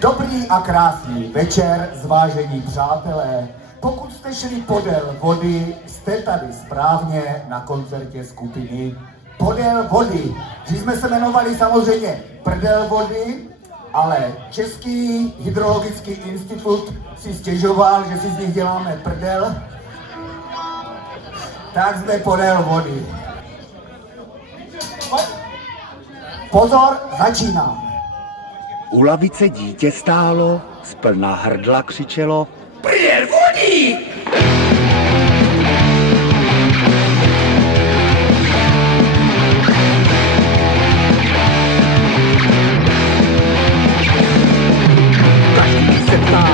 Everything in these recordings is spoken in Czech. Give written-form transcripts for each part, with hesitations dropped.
Dobrý a krásný večer, zvážení přátelé. Pokud jste šli podél vody, jste tady správně na koncertě skupiny Podél vody. Když jsme se jmenovali samozřejmě Prdel vody, ale Český hydrologický institut si stěžoval, že si z nich děláme prdel, tak jsme Podél vody. Pozor, začínám. U lavice dítě stálo, z plná hrdla křičelo Prdel vody! Každý se ptá,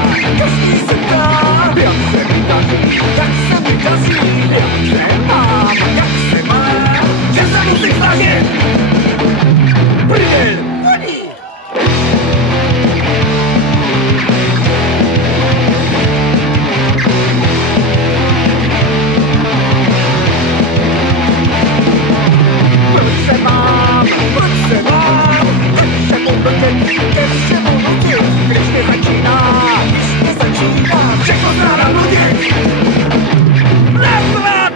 jak se mi daří, jak se mám, jak se mám, že se musím snažit. Prdel vody! Proč se mám, tak se povrtět, ke všemu nutit, když nezačíná, všechno zráda nudit! Nesvat!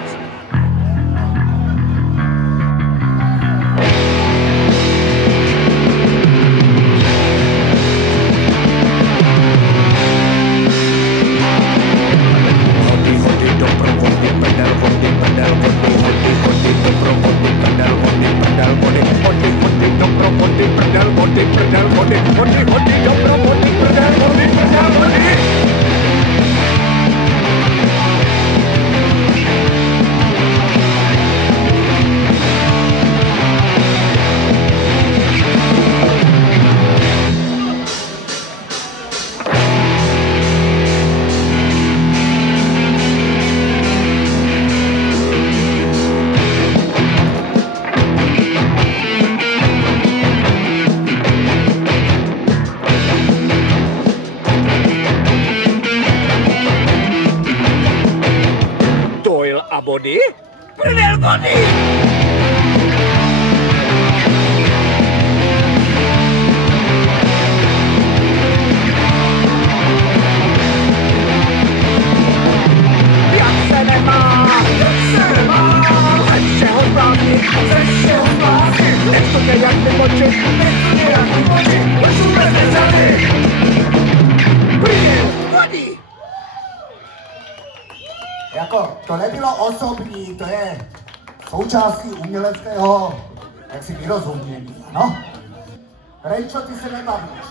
Hody do provody, prdel vody, prdel vody, hody do provody, prdel vody, prdel vody, hody do provody, prdel vody, prdel vody, hody do provody, prdel vody, prdel vody. Body? Prdel vody! Jak se nemá, ze všeho zbláznit, nechci mě jak vymočit, už vůbec nezady. Prdel vody! Jako, to nebylo osobní, to je součástí uměleckého, jaksi vyrozumění, no? Rejčo, ty se nebavíš.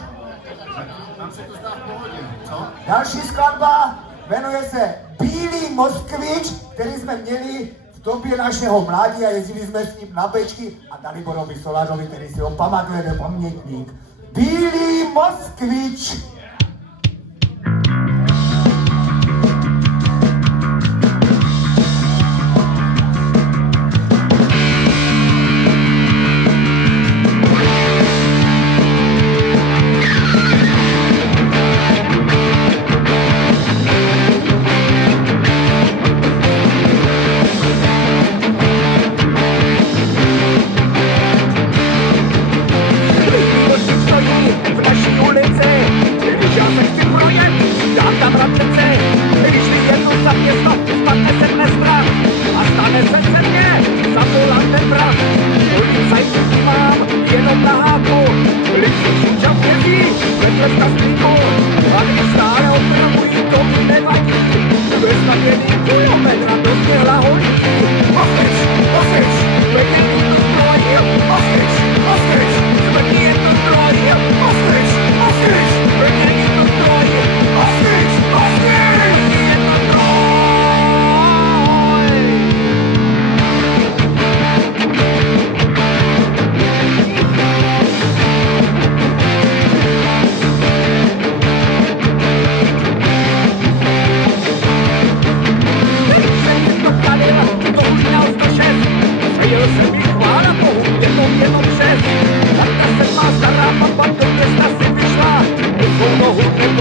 Nám se to zdá v pohodě, co? Další skladba jmenuje se Bílý Moskvič, který jsme měli v době našeho mládí a jezdili jsme s ním na bečky a Daliborovi Solařovi, který si ho pamatuje, pamětník. Bílý Moskvič.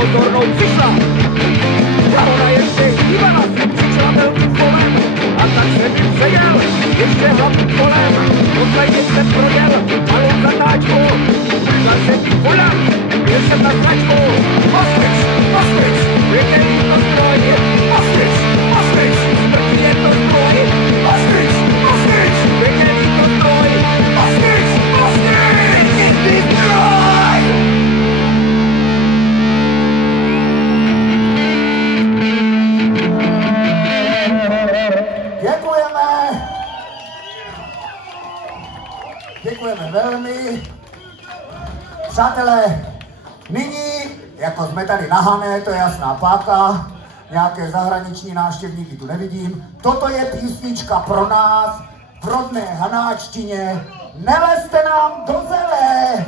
pozornou přišla. A ona ještě hýbala si přišla velkým kolem. A tak se mi přejel, ještě hlavním kolem. Posledně se projel malou zatáčkou. Vedla se mi vola, byl jsem na značkou. Přátelé, nyní, jako jsme tady na Hané, to je jasná páka, nějaké zahraniční návštěvníky tu nevidím. Toto je písnička pro nás, v rodné hanáčtině. Nelezte nám do zele!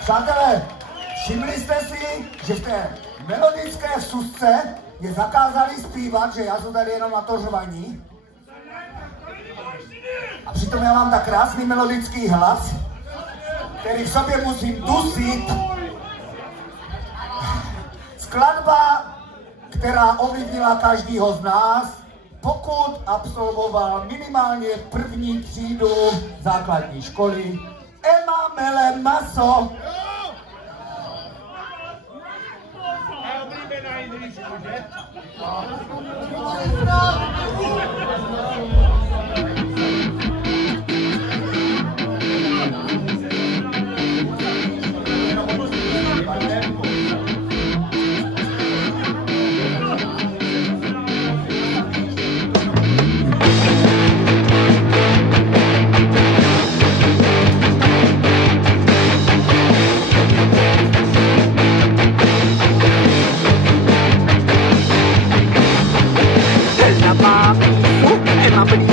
Přátelé, všimli jste si, že v té melodické vsuvce je zakázali zpívat, že já jsem tady jenom na to řvaní? A přitom já mám tak krásný melodický hlas, který v sobě musím dusit. Skladba, která ovlivnila každýho z nás, pokud absolvoval minimálně první třídu základní školy. Ema mele maso. Ella va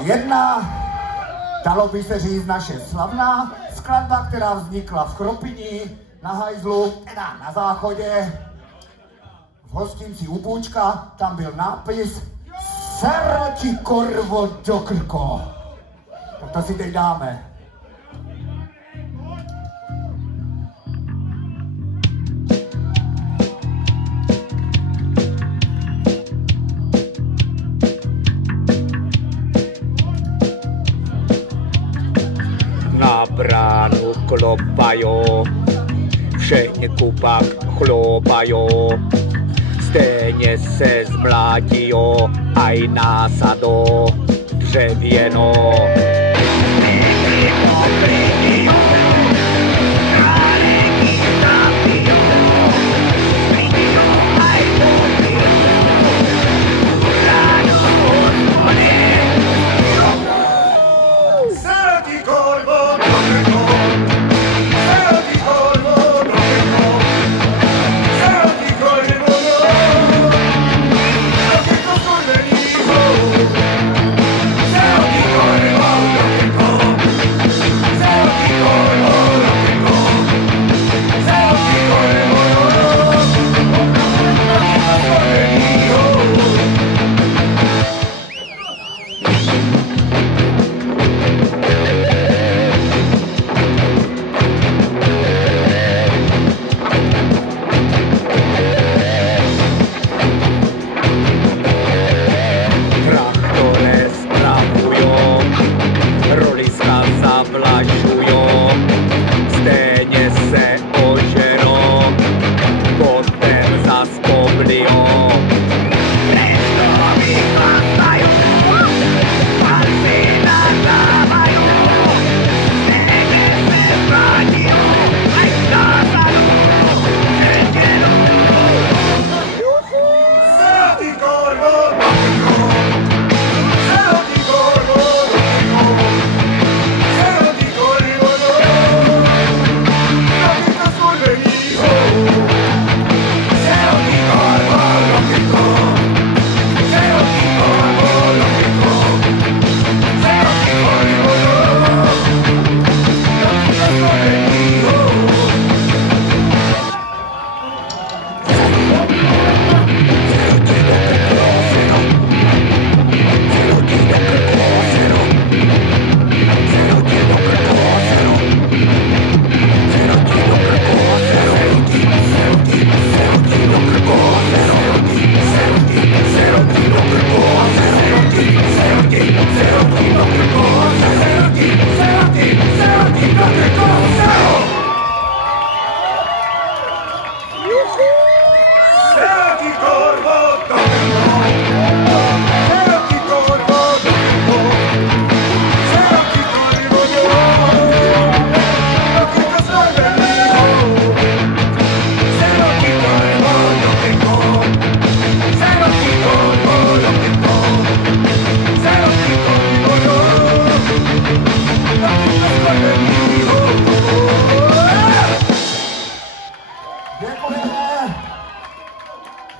Jedna, dalo by se říct, naše slavná skladba, která vznikla v Chropini, na hajzlu, teda na záchodě, v hostinci u Bůčka, tam byl nápis Seru ti korvo do krko. Tak to si teď dáme. Na bránu klopajo, všichni kupak chlopajo, stejně se zmlátijo, aj násado dřevěno.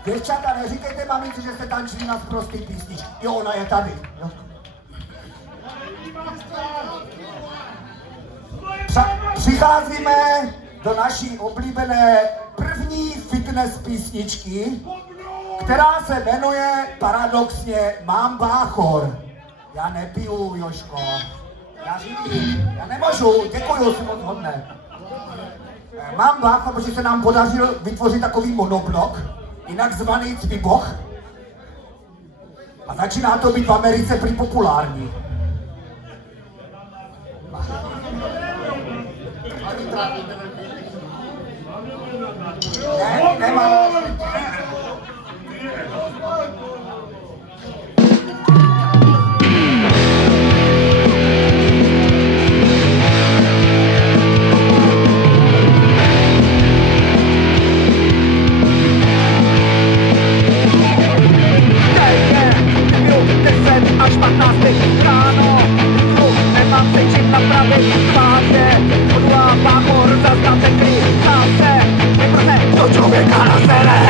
Děvčata, neříkejte mamince, že jste tančili na sprostý písničky. Jo, ona je tady. Jo. Přicházíme do naší oblíbené první fitness písničky, která se jmenuje paradoxně Mám báchor. Já nepiju, Jožko. Já řídím. Já nemůžu. Děkuju, si moc hodné. Mám báchor, protože se nám podařil vytvořit takový monoblok, jinak zvaný Cviboch. A začíná to být v Americe prý populární. Ne, nemám. Až 15 ráno, nemám se čím napravit tváře, odvolává hor, zaznate kry, háze, vyprve do člověka na zele.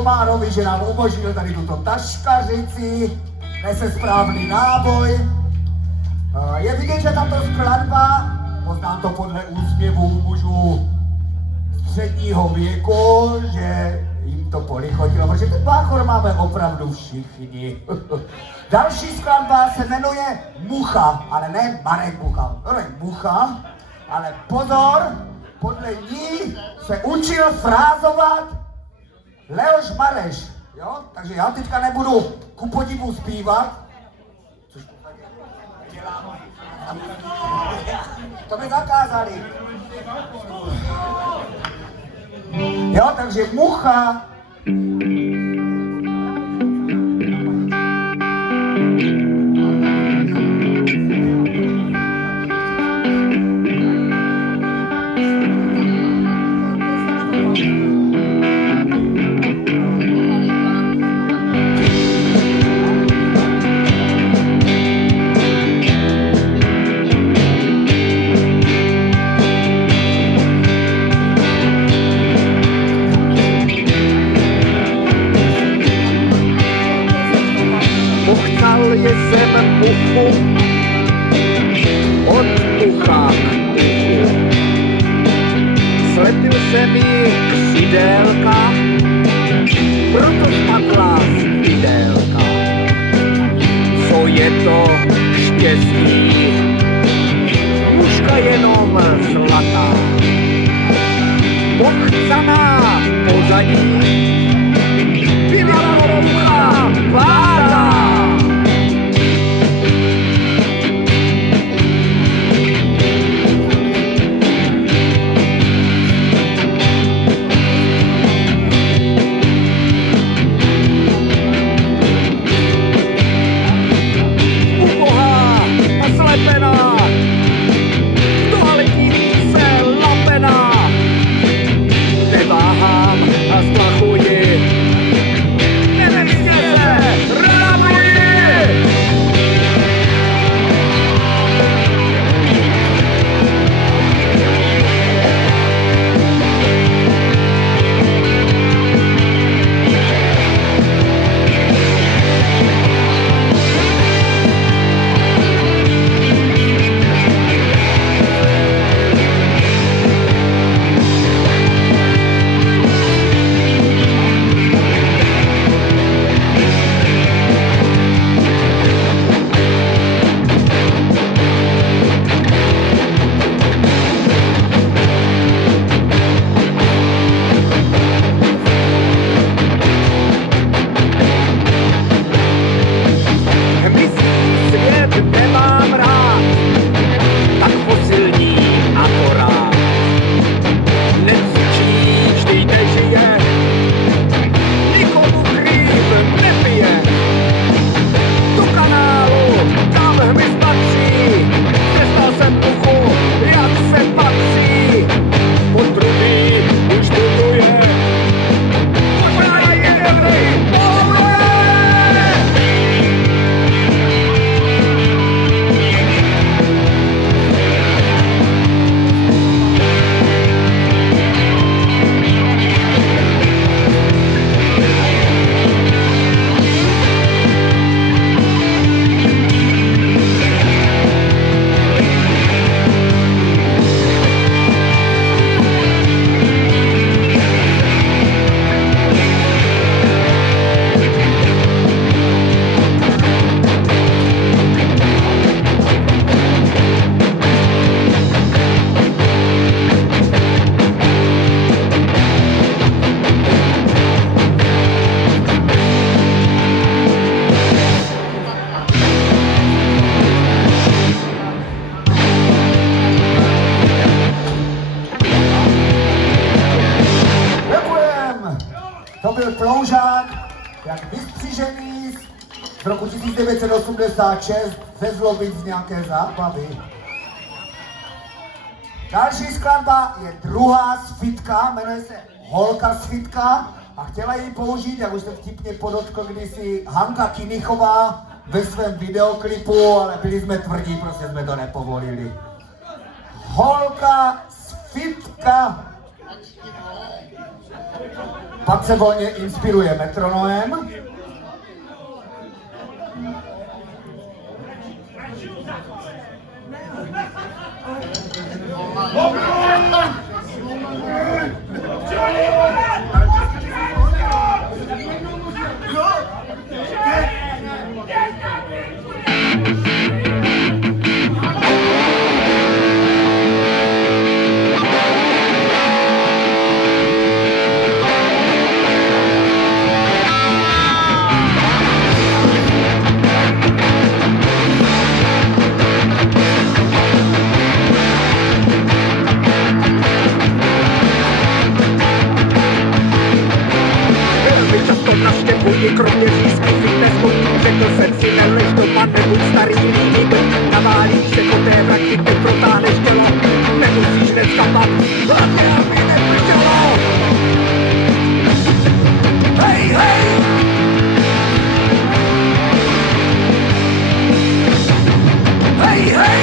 Komárovi, že nám umožnil tady tuto taškařici, nese správný náboj. Je vidět, že tato skladba, poznám to podle úsměvů mužů středního věku, že jim to polichotilo, protože ten báchor máme opravdu všichni. Další skladba se jmenuje Mucha, ale ne Marek Mucha. To je Mucha, ale pozor, podle ní se učil frázovat Leoš Mareš, jo? Takže já teďka nebudu ku podivu zpívat, což dělám. To mi zakázali. Jo, takže Mucha. Od ucha k uchu. Slepil se mi křidélka, proto spadla svidelka. Co je to štěstí? Mužka jenom zlatá, pochcaná pozadí, vyvěla vláda. Jak vystřižený z roku 1986 ze Zlovic z nějaké zábavy. Další skladba je druhá z Fitka, jmenuje se Holka z Fitka a chtěla ji použít, jak už se vtipně podotkl kdysi Hanka Kinichová ve svém videoklipu, ale byli jsme tvrdí, prostě jsme to nepovolili. Holka z Fitka. Pak se volně inspiruje metronomem. Kromě řízky fitnessku, řekl jsem si, nelež doma, nebuď starý líník. Naválíš se po té vrati, ty protáhneš tělo, nemusíš dneska pat, hlavně aby nepršelo. Hej, hej! Hej, hej!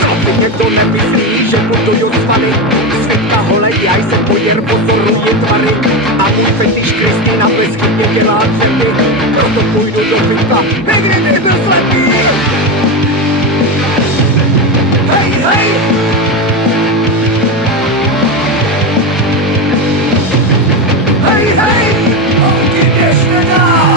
Zase někdo nemyslí, že buduju svany. Světka holej, já jsem pojer, pozoruji tvary. A můj fetiš Kristýna bezchybně dělá dřepy. Proto půjdu do fitka, nikdy nebyl slepý. Hej, hej! Hej, hej! Holky, běžte dál!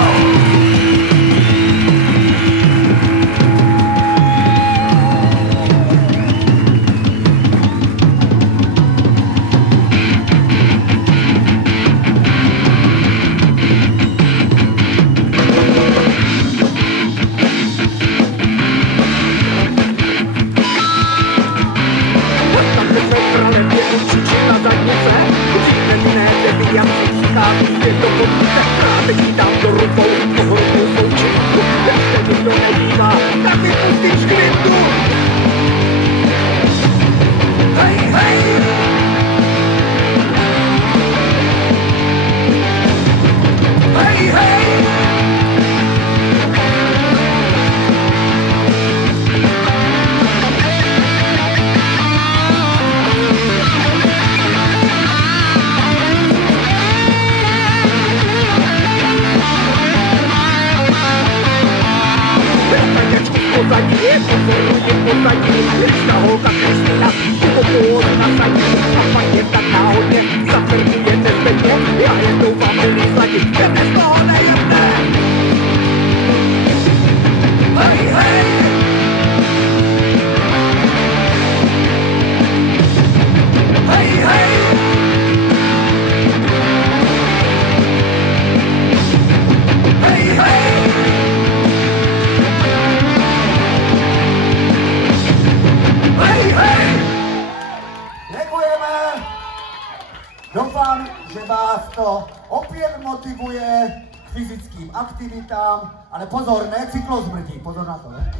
Doufám, že vás to opět motivuje k fyzickým aktivitám, ale pozor, ne cyklozmrtí, pozor na to, ne?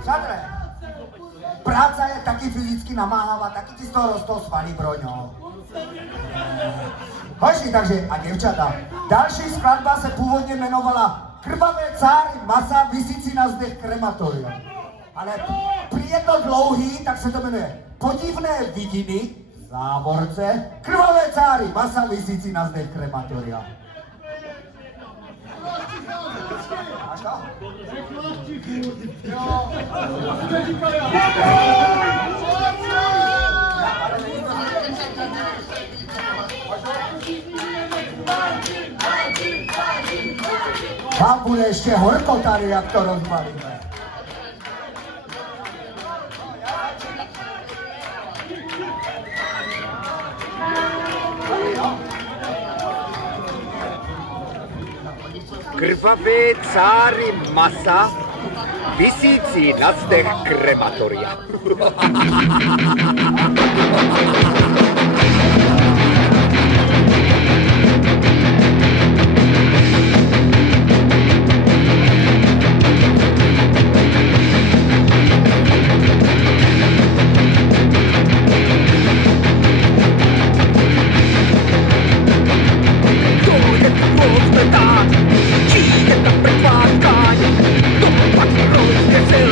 Přátelé, práce je taky fyzicky namáhavá, taky ti z toho rostou svaly, Broňo. Hoši, takže a děvčata, další skladba se původně jmenovala Krvavé cáry masa visící na zdech krematoria. Ale prý je to dlouhý, tak se to jmenuje Podivné vidiny, v závorce, Krvavé cáry masa visící na zdech krematoria. Máš to? Vám bude ještě horko tady, jak to rozbalíme. Krvavé cáry masa visící na zdech krematoria. Čí je ta mrtvá tkáň, to pak rolské sil.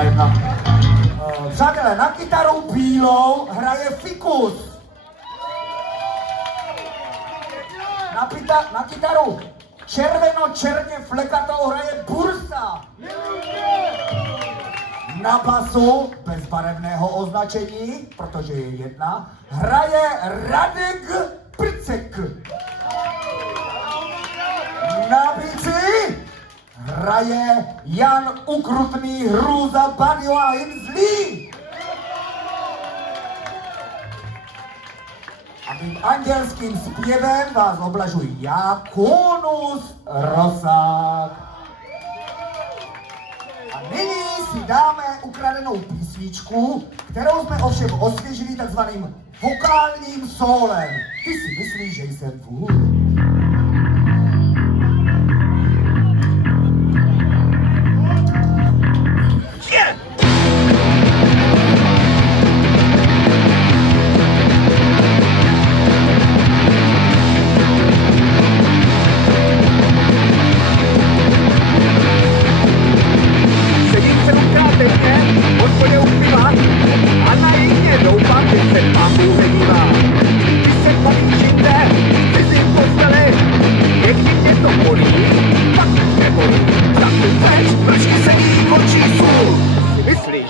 1:1. Přátelé, na kytaru bílou hraje Fikus. Na kytaru červeno-černě flekatou hraje Bursa. Na basu, bez barevného označení, protože je 1, hraje Radek Prcek. Na bici hraje Jan Ukrutný Hrůza Banjo a Hinzlí. A tím andělským zpěvem vás oblažuji já, Konus Rosák. A nyní si dáme ukradenou písničku, kterou jsme ovšem osvěžili takzvaným vokálním sólem. Ty si myslíš, že jsem vůl?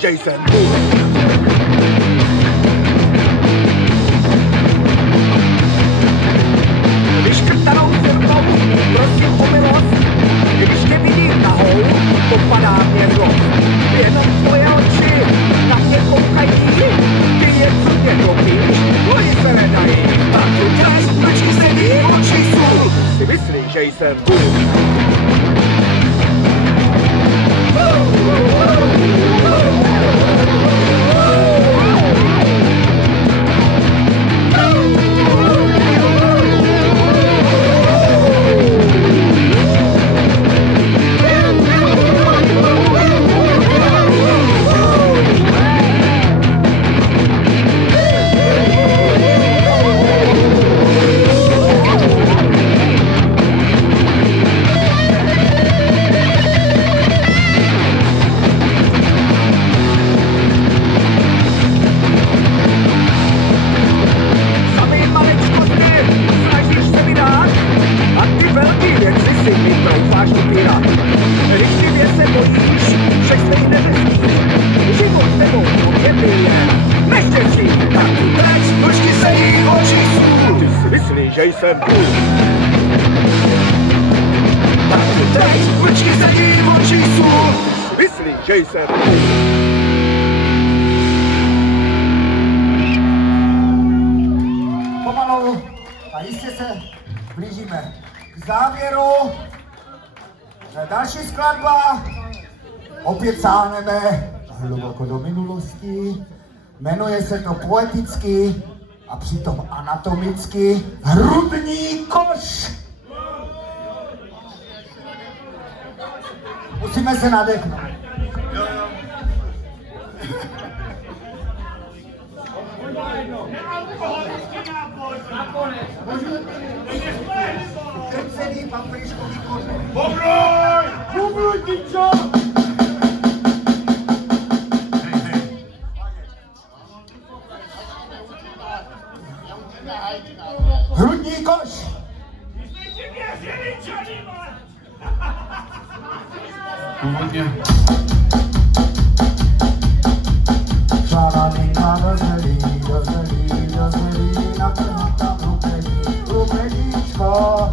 Jason vyškrtanou firmou, prosím o milost, když tě vidím nahou, popadá mě hrob. Jenom tvoje oči na mě koukají, ty něco mě klopíš, oni se nedají. Tak tu trest, mlčky sedí, oči jsou. Si myslíš, že jsem Jason tak ty teď, mlčky sedí, oči jsou. Myslí Jason Pomalu a jistě se blížíme k závěru. Další skladba opět sáhneme hluboko do minulosti. Jmenuje se to poeticky a přitom anatomicky Hrudní koš. Musíme se nadechnout. Krcený papriškový kořen. Bobruj, ty čo? Hrudní koš. Původně. Šalaninka do zelí, na trhu tam rupedíčko.